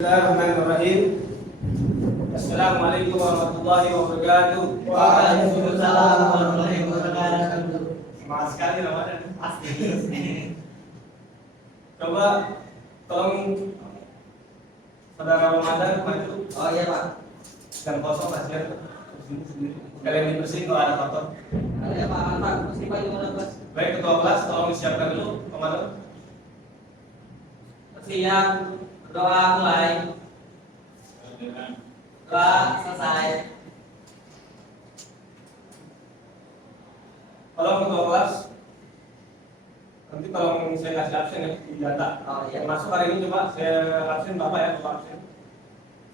Bismillahirrahmanirrahim. Assalamualaikum warahmatullahi wabarakatuh. Waalaikumsalam warahmatullahi wabarakatuh. Semangat sekali Ramadan. Pasti. Coba tolong saudara Ramadan maju. Oh iya Pak. Dan kosong Mas ya. Kalian dibersihin kalau ada kotor. Ada Pak, Pak. Mesti Pak gimana Mas? Baik, ketua kelas tolong disiapkan dulu, Komando. Siap. Doa mulai. Doa selesai. Tolong ketua kelas. Nanti tolong saya kasih absen ya di data. Oh iya. Masuk hari ini coba saya absen Bapak ya, Bapak absen.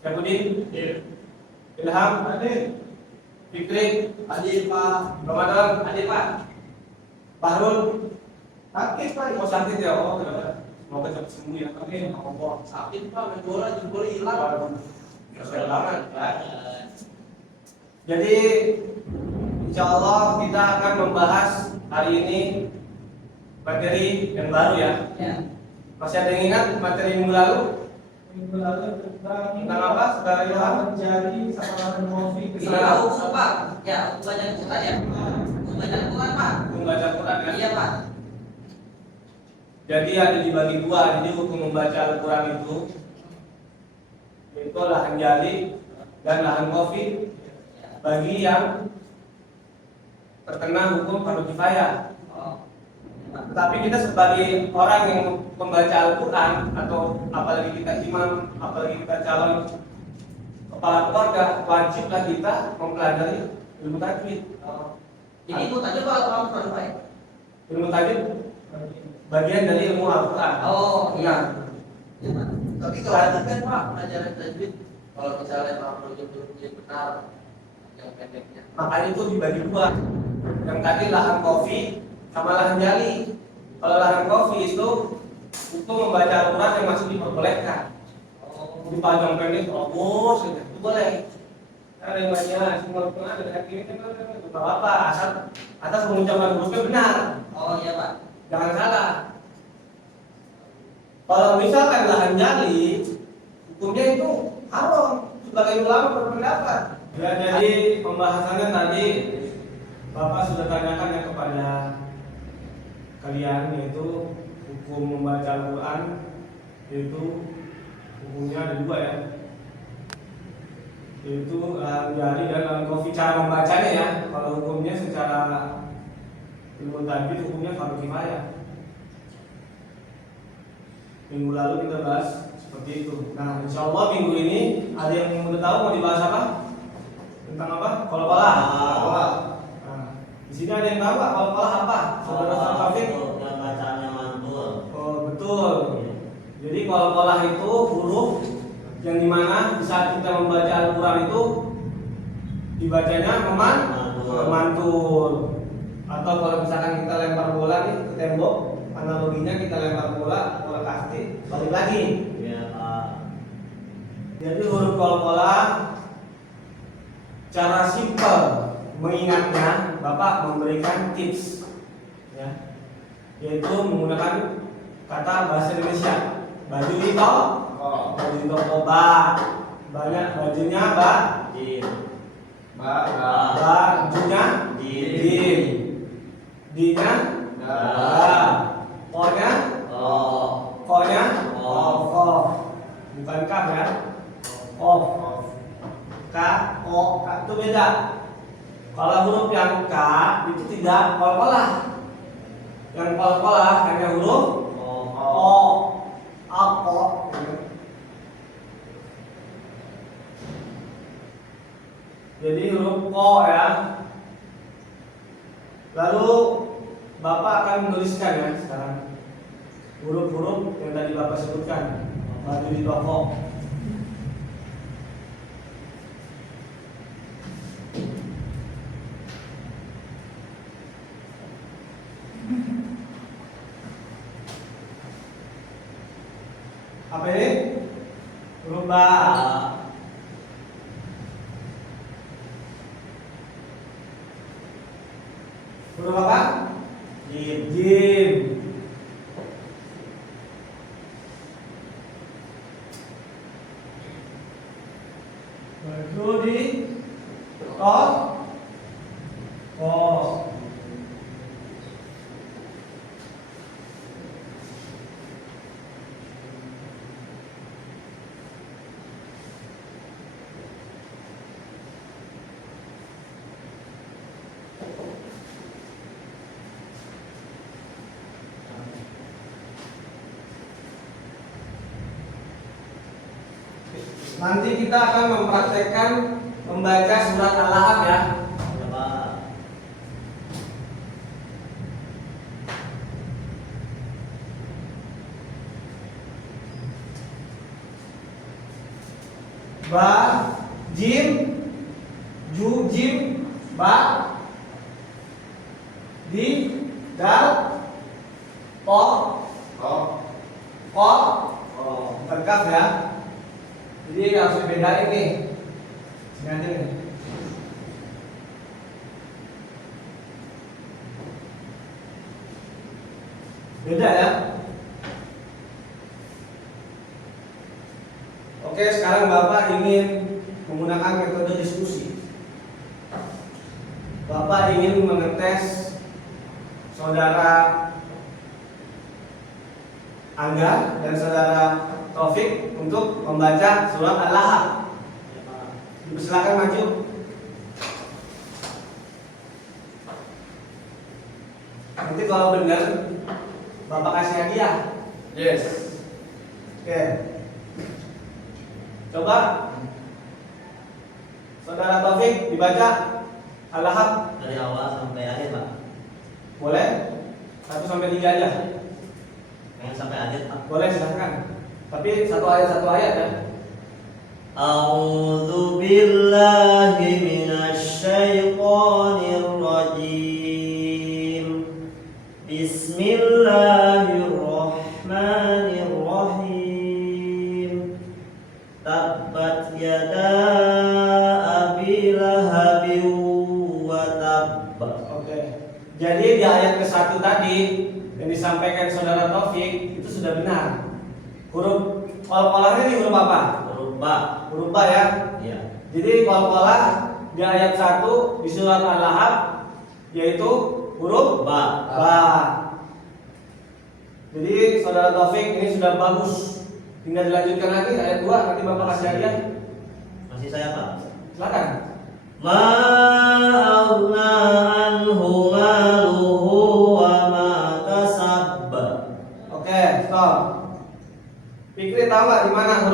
Syafudin, Ilham, Hadir. Fikri, Hadir Pak. Ramadan, Hadir Pak. Bahrul, sakit Pak. Oh sakit ya, oh tidak. Semoga cepat sembuh ya. Oke, apa? Sakit Pak, main bola jempol hilang. Kasihan banget. Jadi, insya Allah kita akan membahas hari ini materi yang baru ya. Ya. Masih ada yang ingat materi minggu lalu? Minggu lalu Tentang apa, saudara Ilham? menjadi sama Covid. Tahu Pak. Ya, baca Quran ya. Baca Quran Pak. Membaca Quran ya. Iya Pak. Jadi ada dibagi dua. Jadi hukum membaca Al-Quran itu yaitu lahan jali dan lahan Covid bagi yang terkena hukum fardu kifayah. Oh. Tetapi kita sebagai orang yang membaca Al-Quran atau apalagi kita imam, apalagi kita calon kepala keluarga, wajiblah kita mempelajari ilmu tajwid. Oh. Jadi itu tadi Pak Al-Quran Pak. Ilmu tajwid bagian dari ilmu Al-Quran. Oh iya. Nah, Ya, Pak. Tapi kalau tadi kan Pak pelajaran tajwid kalau misalnya Pak benar benar yang pendeknya. makanya itu dibagi dua. Yang tadi lahan kopi sama lahan jali. Kalau lahan kopi itu membaca Al-Quran yang masih diperbolehkan. Oh. Di panjang pendek, terobos, itu boleh. Ada yang baca semua Al-Quran dari hati ini kan itu apa? Asal atas mengucapkan hurufnya benar. Oh iya Pak. Jangan salah. Kalau misalkan lahan jali, hukumnya itu haram. Sebagai ulama berpendapat. Ya, jadi pembahasannya tadi Bapak sudah tanyakan ya kepada kalian yaitu hukum membaca Al-Quran, yaitu hukumnya ada dua ya, yaitu lahan jali dan lahan kofi. Cara membacanya ya, kalau hukumnya secara ilmu tajwid hukumnya fardu kifayah. Minggu lalu kita bahas seperti itu. Nah, insya Allah minggu ini ada yang udah tahu mau dibahas apa? Tentang apa? Kol-kolah. Nah, di sini ada yang tahu nggak kol-kolah apa? Saudara Taufik? Yang bacanya mantul. Oh betul. Jadi kol-kolah itu huruf yang dimana di saat kita membaca Al-Quran itu dibacanya memantul. Atau kalau misalkan kita lempar bola nih ke tembok, analoginya kita lempar bola kasti, balik lagi. Ya Pak. Jadi huruf kol-kolah cara simpel mengingatnya, Bapak memberikan tips ya, yaitu menggunakan kata bahasa Indonesia. Baju di toko banyak bajunya Jim. bajunya dim, dinya pokoknya koknya bukan kaf ya, K itu beda. Kalau huruf yang K itu tidak kol-kolah. Yang kol-kolah hanya huruf O, ako. Jadi huruf O ya. Lalu Bapak akan menuliskan ya sekarang huruf-huruf yang tadi Bapak sebutkan. Baju di toko. Apa ini? Huruf ba. Huruf apa? Jim. Maju di top. Oh. Nanti kita akan mempraktekkan membaca surat Al-Ahqaf ya. Ya, Pak. Ba, jim, ju, jim, ba, di, dal, to, ko, bukan kaf ya. Jadi harus dibedain nih. Sini aja nih. Beda ya. Oke, sekarang Bapak ingin menggunakan metode diskusi. Bapak ingin mengetes saudara Angga dan saudara Taufik untuk membaca surat Al-Ahqaf. Ya, Pak. Silakan maju. Nanti kalau benar Bapak kasih hadiah. Yes. Oke. Coba saudara Taufik dibaca Al-Ahqaf. Dari awal sampai akhir, Pak. Boleh? 1 sampai 3 aja. Pengen sampai akhir, Pak. Boleh, silakan. Tapi satu ayat ya. A'udzu billahi minasy syaithanir rajim. Bismillahirrahmanirrahim. Tabbat yada abi lahabin wa tabb. Oke. Jadi di ayat ke-1 tadi yang disampaikan saudara Taufik itu sudah benar. Huruf qalqalahnya ini huruf apa? Huruf ba. Huruf ba ya. Ya. Jadi qalqalah di ayat 1 di surat Al-Ahqaf yaitu huruf Ba. ba. Jadi saudara Taufik ini sudah bagus. Tinggal dilanjutkan lagi ayat 2, nanti Bapak kasih hadiah. Masih saya, Pak. Silakan. Ma aghna anhu maluhu wa ma kasab. Oke, stop. Fikri tahu nggak di mana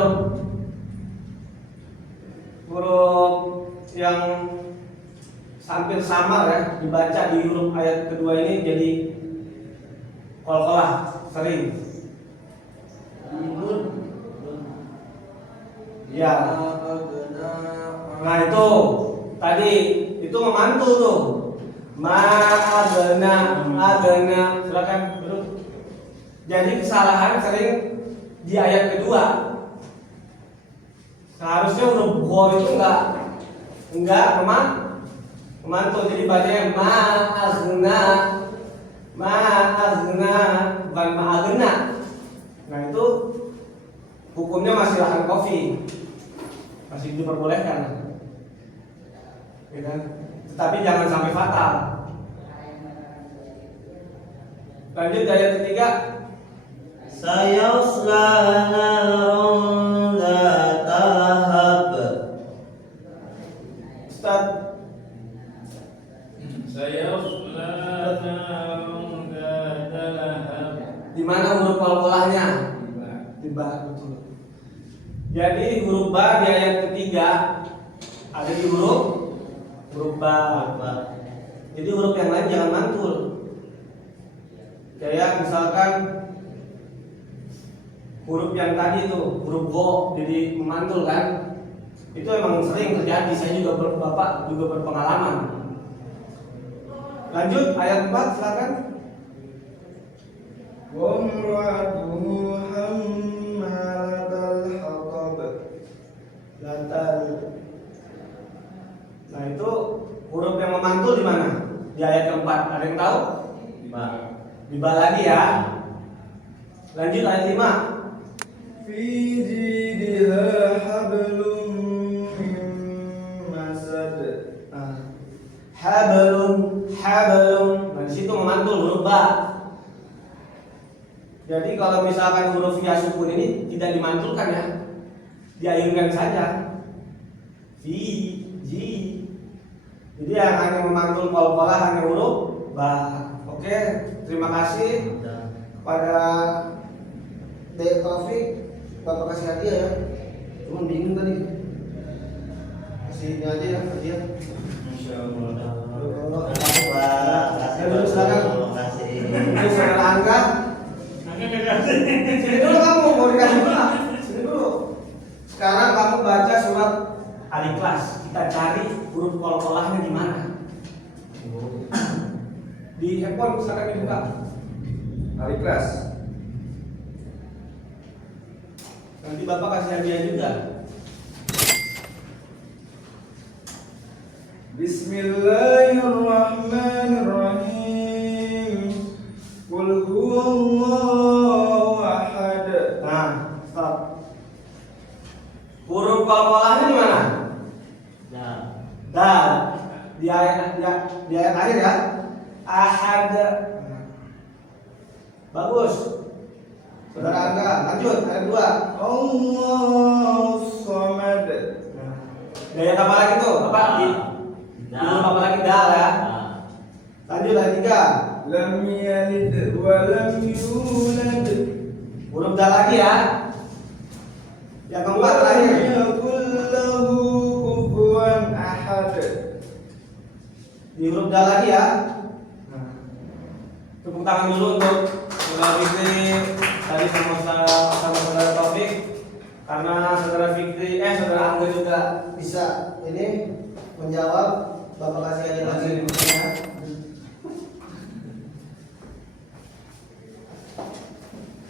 huruf yang hampir sama ya dibaca di huruf ayat kedua ini jadi qalqalah sering. Ya. Nah itu tadi itu memantul tuh. Agena. Silakan duduk. Jadi kesalahan sering di ayat kedua. Seharusnya huruf go itu enggak memantul, jadi bacanya ma'agna bukan ma'agna. Nah itu hukumnya masih lahan kofi, masih diperbolehkan, ya kan? Tetapi jangan sampai fatal. Lanjut ayat ketiga. Sayasla naran dzata lahab. Ustaz, di mana huruf qalqalahnya? Di ba, betul. Jadi huruf ba di ayat ketiga ada di huruf ba. Jadi huruf yang lain jangan mantul. Kayak misalkan huruf yang tadi itu huruf go jadi memantul kan? Itu emang sering terjadi. Saya juga Bapak juga berpengalaman. Lanjut ayat 4 silakan. Wamratuhu hammalatal hatab. Nah itu huruf yang memantul di mana? Di ayat keempat. Ada yang tahu? Ba. Di ba lagi ya. Lanjut ayat 5. Fi jidha hablum min misalkan huruf ya sukun ini tidak dimantulkan ya, diayunkan saja. Fi, ji. Jadi yang hanya memantul qalqalah hanya huruf ba. Oke, terima kasih kepada Dek Taufik, Bapak kasih hadiah ya. Cuma bingung tadi. Kasih ini aja ya hadiah. Ini saudara Angga. Sini dulu kamu mau dikasih pula. Sini dulu. Sekarang kamu baca surat Al-Ikhlas. Kita cari huruf qalqalahnya di mana? Di handphone silakan dibuka. Al-Ikhlas. Nanti Bapak kasih hadiah juga. Bismillahirrahmanirrahim. Qul huwallahu ahad. Nah, stop. Huruf qalqalahnya di mana? Dal. Di ayat akhir ya. Ahad. Bagus. Saudara Angga, lanjut ayat 2. Allahu samad. Di ayat apa lagi tuh? Apa? Di huruf apa lagi? Dal ya. Lanjut ayat 3. Lam yalid wa lam yulad. Huruf dal lagi ya. Yang keempat terakhir. Yakul lahu kufuwan ahad. Di huruf dal lagi ya. Tepuk tangan dulu untuk Saudara Fikri tadi sama Saudara Taufik, karena Saudara Fikri Saudara Angga juga bisa ini menjawab. Bapak kasih aja lagi ya.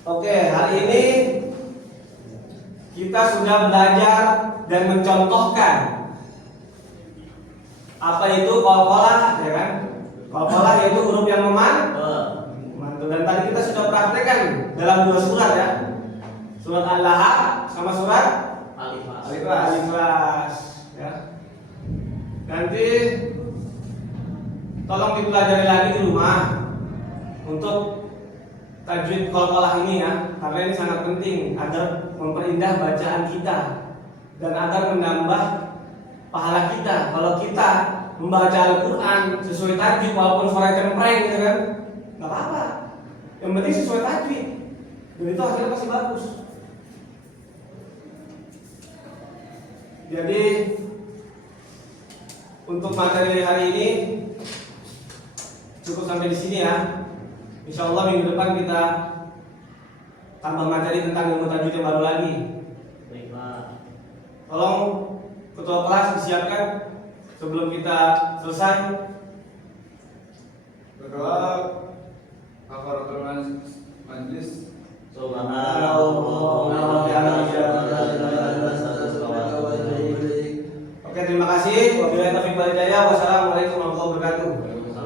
Oke, hari ini kita sudah belajar dan mencontohkan apa itu qalqalah, ya kan? Qalqalah yaitu huruf yang memantul. Dan tadi kita sudah praktekkan dalam 2 surat ya. Surat Al-Lahab sama surat Al-Ikhlas ya. Nanti tolong dipelajari lagi di rumah untuk tajwid qalqalah ini ya, karena ini sangat penting agar memperindah bacaan kita dan agar menambah pahala kita. Kalau kita membaca Al-Quran sesuai tajwid walaupun suara cempreng gitu kan, nggak apa-apa. Yang penting sesuai tajwid, dan itu hasilnya pasti bagus. Jadi untuk materi hari ini cukup sampai di sini ya. Insya Allah minggu depan kita tambah materi tentang ilmu tajwid yang baru lagi. Tolong ketua kelas disiapkan sebelum kita selesai. Berdoa